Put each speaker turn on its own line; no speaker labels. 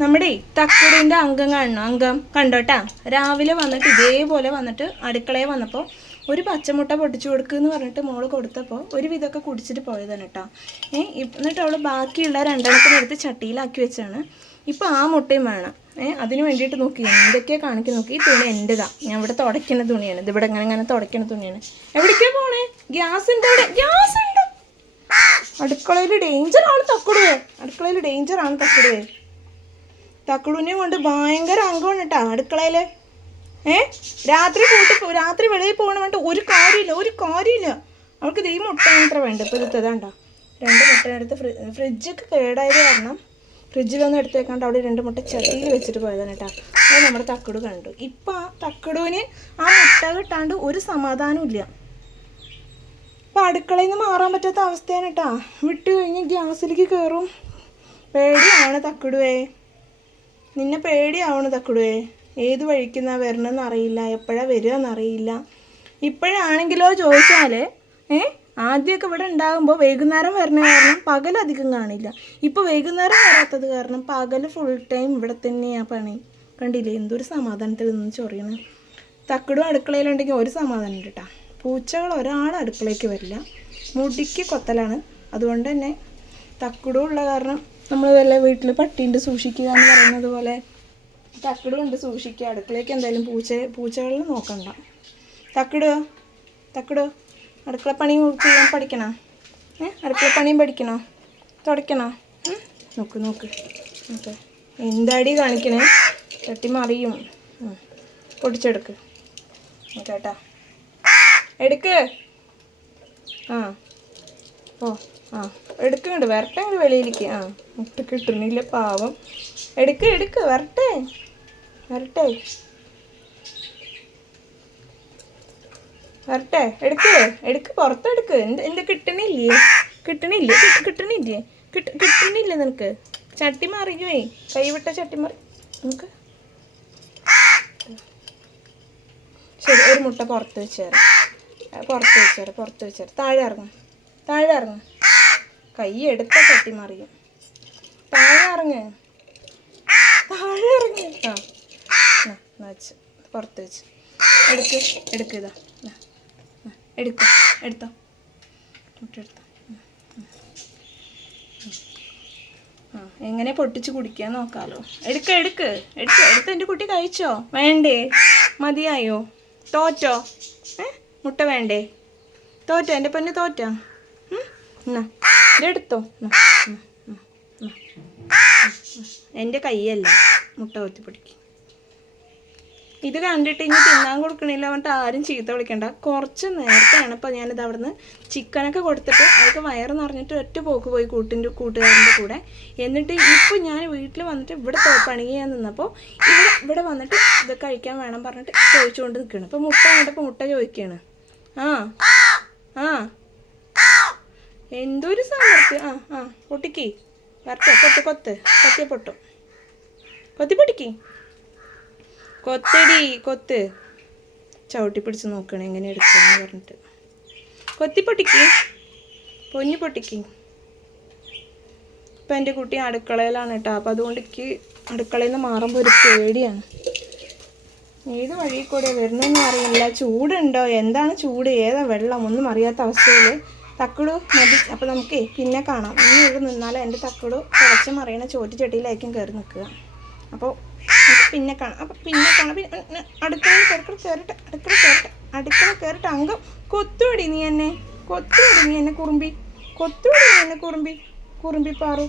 നമ്മുടെ തക്കുടിന്റെ അംഗം കാണണം? അംഗം കണ്ടോട്ടാ. രാവിലെ വന്നിട്ട് ഇതേപോലെ വന്നിട്ട് അടുക്കളയിൽ വന്നപ്പോൾ ഒരു പച്ചമുട്ട പൊട്ടിച്ചു കൊടുക്കുന്ന് പറഞ്ഞിട്ട് മോൾ കൊടുത്തപ്പോൾ ഒരു വിധമൊക്കെ കുടിച്ചിട്ട് പോയതാണ് കേട്ടോ. ഏ എന്നിട്ട് അവൾ ബാക്കിയുള്ള രണ്ടെണ്ണത്തിന് എടുത്ത് ചട്ടിയിലാക്കി വെച്ചാണ്. ഇപ്പോൾ ആ മുട്ടയും വേണം. ഏഹ് അതിന് വേണ്ടിയിട്ട് നോക്കി എന്തൊക്കെയാ കാണിക്കാൻ നോക്കി. ഈ തുണി എന്റെതാണ് ഞാൻ ഇവിടെ തുടയ്ക്കുന്ന തുണിയാണ്. ഇത് ഇവിടെ ഇങ്ങനെ ഇങ്ങനെ തുടയ്ക്കുന്ന തുണിയാണ്. എവിടേക്കാ പോണേ? ഗ്യാസ് ഉണ്ട് അവിടെ? ഗ്യാസ് ഉണ്ട്? അടുക്കളയിൽ ഡേഞ്ചർ ആണ് തക്കുടുവേ. അടുക്കളയിൽ ഡേഞ്ചർ ആണ് തക്കുടുവേ. തക്കുടുവിനെ കൊണ്ട് ഭയങ്കര അംഗമാണ് കേട്ടാ അടുക്കളയിൽ. ഏ? രാത്രി പോയിട്ട് രാത്രി വെളിയിൽ പോകണ വേണ്ട ഒരു കാര്യമില്ല ഒരു കാര്യമില്ല. അവൾക്ക് ദൈവം മുട്ട മാത്രം വേണ്ട ഇപ്പൊ ഇരുത്തതാണ്ട രണ്ട് മുട്ട എടുത്ത് ഫ്രി ഫ്രിഡ്ജൊക്കെ കേടായത് കാരണം ഫ്രിഡ്ജിലൊന്നും എടുത്തേക്കാണ്ട് അവിടെ രണ്ട് മുട്ട ചട്ടിയിൽ വെച്ചിട്ട് പോയതാണ് കേട്ടോ. അത് നമ്മുടെ തക്കടു കണ്ടു. ഇപ്പം ആ തക്കടുവിന് ആ മുട്ട കിട്ടാണ്ട് ഒരു സമാധാനവും ഇല്ല. അപ്പം അടുക്കളയിൽ നിന്ന് മാറാൻ പറ്റാത്ത അവസ്ഥയാണ് കേട്ടാ. വിട്ട് കഴിഞ്ഞ് ഗ്യാസിലേക്ക് കയറും പേടിയാണ് തക്കിടുവേ. നിന്നെ പേടിയാവണു തക്കുടുവേ. ഏത് വഴിക്കുന്നാ വരണമെന്ന് അറിയില്ല. എപ്പോഴാണ് വരിക എന്നറിയില്ല ഇപ്പോഴാണെങ്കിലോ ചോദിച്ചാൽ ഏ? ആദ്യമൊക്കെ ഇവിടെ ഉണ്ടാകുമ്പോൾ വൈകുന്നേരം വരണ കാരണം പകലധികം കാണില്ല. ഇപ്പോൾ വൈകുന്നേരം വരാത്തത് കാരണം പകൽ ഫുൾ ടൈം ഇവിടെ തന്നെയാണ് പണി. കണ്ടില്ലേ? എന്തൊരു സമാധാനത്തിൽ നിന്ന് ചൊറിയണം. തക്കടും അടുക്കളയിലുണ്ടെങ്കിൽ ഒരു സമാധാനം ഉണ്ട് പൂച്ചകൾ ഒരാൾ അടുക്കളയ്ക്ക് വരില്ല. മുടിക്ക് കൊത്തലാണ്. അതുകൊണ്ട് തന്നെ തക്കടും ഉള്ള കാരണം നമ്മൾ വല്ല വീട്ടിൽ പട്ടിയുണ്ട് സൂക്ഷിക്കുക എന്ന് പറയുന്നത് പോലെ തക്കട് ഉണ്ട് സൂക്ഷിക്കുക. അടുക്കളയ്ക്ക് എന്തായാലും പൂച്ച പൂച്ചകളിൽ നോക്കണ്ട. തക്കടോ? തക്കടോ? അടുക്കള പണി ചെയ്യാൻ പഠിക്കണോ? ഏ? അടുക്കള പണിയും പഠിക്കണോ? തുടയ്ക്കണോ നോക്ക് നോക്ക്. ഓക്കെ എന്താടി കാണിക്കണേ? തട്ടി മറിയും. പൊടിച്ചെടുക്ക് കേട്ടാ എടുക്ക്. ആ. ഓ ആ. എടുക്കുന്നുണ്ട് വരട്ടെ വെളിയിലേക്ക്. ആ. മുട്ട കിട്ടുന്നില്ല പാവം. എടുക്ക് എടുക്ക് വരട്ടെ. വരട്ടെ. വരട്ടെ. എടുക്ക് എടുക്ക് പുറത്തെടുക്ക്. എന്ത് എന്ത് കിട്ടണില്ലേ? കിട്ടണില്ലേ? കിട്ട- കിട്ടണില്ലേ? കിട്ട കിട്ടണില്ലേ നിനക്ക്? ചട്ടി മറിയുവേ കൈവിട്ട ചട്ടി മാറി. നമുക്ക്. ശരി ഒരു മുട്ട പുറത്ത് വെച്ചേരാം. പുറത്ത് വെച്ചേരാം പുറത്ത് വെച്ചേരാം. താഴെ ഇറങ്ങും. താഴെ ഇറങ്ങും. കൈ എടുത്ത ചട്ടി മറിയും ഇറങ്ങ്. താഴെ ഇറങ്ങ് ആ വെച്ച്. പുറത്ത് വെച്ച്. എടുക്ക് എടുക്ക് ഇതാ. എടുക്ക. എടുത്തോ. പൊട്ടെടുത്തോ. ആ എങ്ങനെ പൊട്ടിച്ച് കുടിക്കാൻ നോക്കാലോ. എടുക്ക എടുക്ക്. എടുക്ക്. എടുത്ത് എന്റെ കുട്ടി കഴിച്ചോ? വേണ്ടേ? മതിയായോ? തോറ്റോ? ഏ? മുട്ട വേണ്ടേ? തോറ്റോ? എന്റെ പൊന്നെ തോറ്റോ? എന്നാ ഇതെടുത്തോ. എന്നാ. എന്റെ കൈയല്ല മുട്ട കൊത്തി പിടിക്കും. ഇത് കണ്ടിട്ട് ഇനി തിന്നാൻ കൊടുക്കണില്ല പറഞ്ഞിട്ട് ആരും ചീത്ത വിളിക്കണ്ട. കുറച്ച് നേരത്തെയാണ് ഇപ്പോൾ ഞാനിത് അവിടുന്ന് ചിക്കനൊക്കെ കൊടുത്തിട്ട് അവർക്ക് വയറ് നിറഞ്ഞിട്ട് ഒറ്റ പോക്ക് പോയി കൂട്ടിന്റെ കൂട്ടുകാരന്റെ കൂടെ. എന്നിട്ട് ഇപ്പോൾ ഞാൻ വീട്ടിൽ വന്നിട്ട് ഇവിടെ പണി ചെയ്യാൻ നിന്നപ്പോൾ ഇവിടെ ഇവിടെ വന്നിട്ട് ഇത് കഴിക്കാൻ വേണം പറഞ്ഞിട്ട് ചോദിച്ചുകൊണ്ട് നിൽക്കുകയാണ് ഇപ്പോൾ മുട്ട കണ്ടപ്പോൾ മുട്ട ചോദിക്കുകയാണ് ആ ആ. എന്തൊരു സമയത്ത് ആ ആ പൊട്ടിക്ക്. കൊത്തടി കൊത്ത്. ചവിട്ടി പിടിച്ച് നോക്കണേ എങ്ങനെ എടുക്കാന്ന് പറഞ്ഞിട്ട്. കൊത്തി പൊട്ടിക്ക്. പൊന്നി പൊട്ടിക്ക്. ഇപ്പം എന്റെ കുട്ടി അടുക്കളയിലാണ് കേട്ടോ. അപ്പം അതുകൊണ്ട് എനിക്ക് അടുക്കളയിൽ നിന്ന് മാറുമ്പോൾ ഒരു പേടിയാണ്. ഏത് വഴി കൂടെ വരുന്നതെന്ന് അറിയില്ല. ചൂടുണ്ടോ? എന്താണ് ചൂട്? ഏതാ വെള്ളം? ഒന്നും അറിയാത്ത അവസ്ഥയിൽ തക്കടു മതി. അപ്പോൾ നമുക്ക് പിന്നെ കാണാം. ഇനി ഇവിടെ നിന്നാൽ എന്റെ തക്കടു കുറച്ച് മറിയണ ചോറ്റ് ചെടിയിലായിരിക്കും കയറി നിൽക്കുക. അപ്പോൾ പിന്നെ കാണാം. അപ്പോൾ പിന്നെ കാണാം. പിന്നെ അടുക്കള കയറി കയറിട്ട്. അടുക്കള കയറിട്ട്. അടുക്കള കയറിട്ട് അങ്കം കൊത്തുപടി നീ എന്നെ. കൊത്തുപടി നീ എന്നെ കുറുമ്പി. കൊത്തുപടി നീ എന്നെ കുറുമ്പി. കുറുമ്പി പാറു